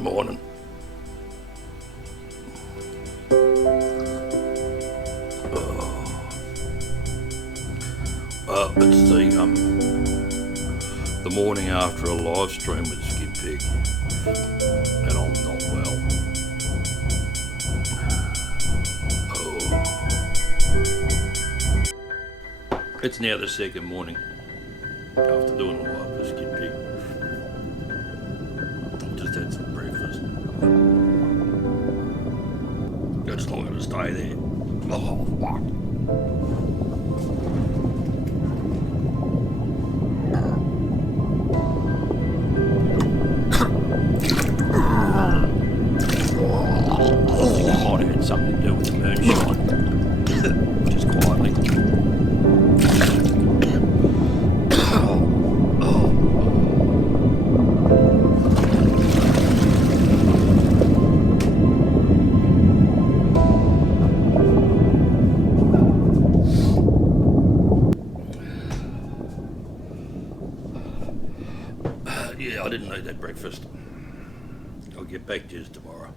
Morning. It's the morning after a live stream with Skid Pig, and I'm not well. It's now the second morning after doing a live with Skid Pig. I've just had some breakfast. It's not going to stay there. Oh, fuck. I might have had something to do with the moonshine. Just quietly. Yeah, I didn't need that breakfast. I'll get back to you tomorrow.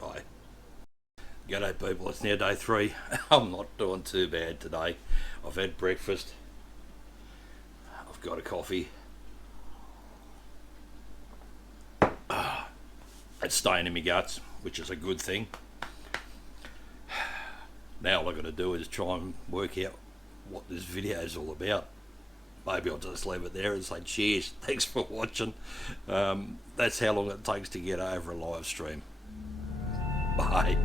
Bye. G'day people, it's now day 3. I'm not doing too bad today. I've had breakfast. I've got a coffee. It's staying in my guts, which is a good thing. Now all I've got to do is try and work out what this video is all about. Maybe I'll just leave it there and say cheers, thanks for watching. That's how long it takes to get over a live stream. Bye.